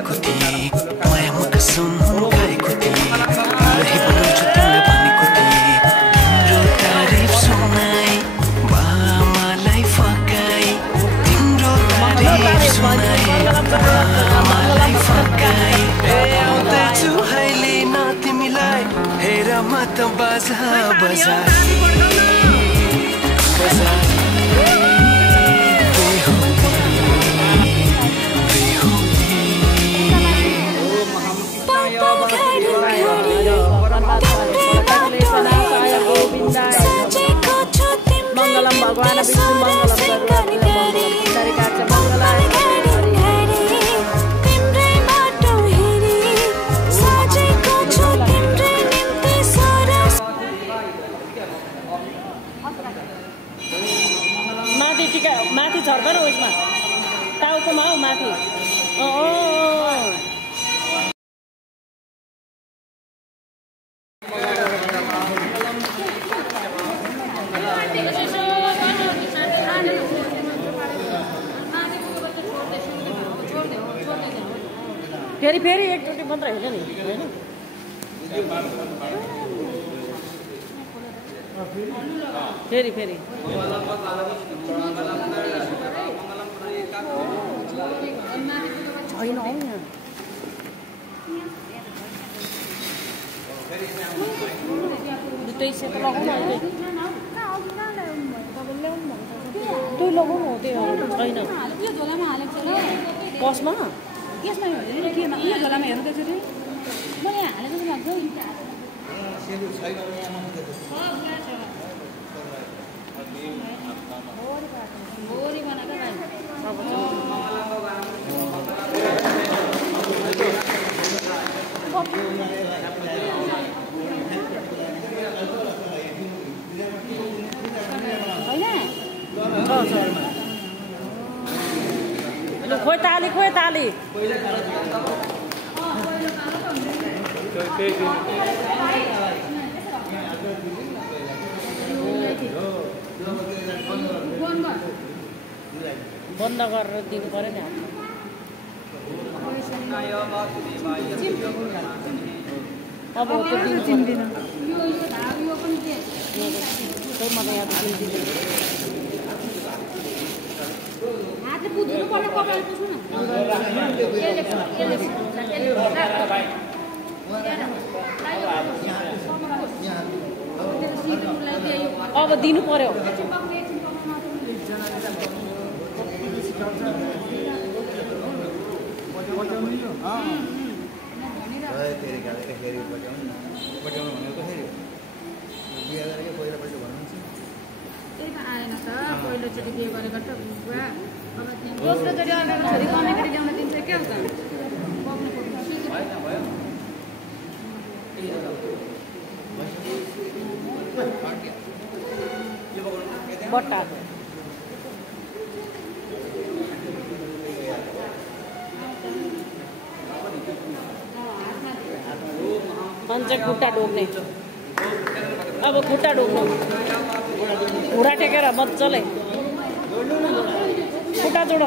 भनेको थिएँ मायामा कसम खाएको थिएँ रही बनाउँछु तिमीलाई भनेको थिएँ तिम्रो तारिफ सुनाई बामालाई फकाई तिम्रो तारिफ सुनाई बामालाई फकाई आउँदैछु अहिले न तिमीलाई हेर म त बाजा बजाई मंगलम भगवान विष्णु मंगलम माथि टिका माथि झर्दैन उसमा टाउकोमा हौ माथि फेरि एकचोटि मात्र हेर्छ नि हैन फेरि हैन हौ यहाँ दुटै सेट लगाउनु अहिले त्यो लगाउनु हो त्यो छैन यो झोलामा हालेको छ कसमा यसमा हेर्नु केमा यो झोलामा हेर्नु त्यसरी मैले हालेको जस्तो लाग्छ सेलु छैन बोरी बनाएको खोइ ताली बन्द गरेर दिनु पर्यो नि अब त्यो दिनु चिन्दिन मलाई याद हातले पुज्नु पर्ने कपाल पुज्नु न अब दिनु पर्यो आएन त पहिलोचोटि बिहे गरेको त बुवा दोस्रोचोटि अर्को छोरी कमेटी ल्याउन दिन्छ क्या हो त बट्टा मान्छे खुट्टा डोब्ने अब खुट्टा डोब्नु घुँडा टेकेर मजाले खुट्टा जोड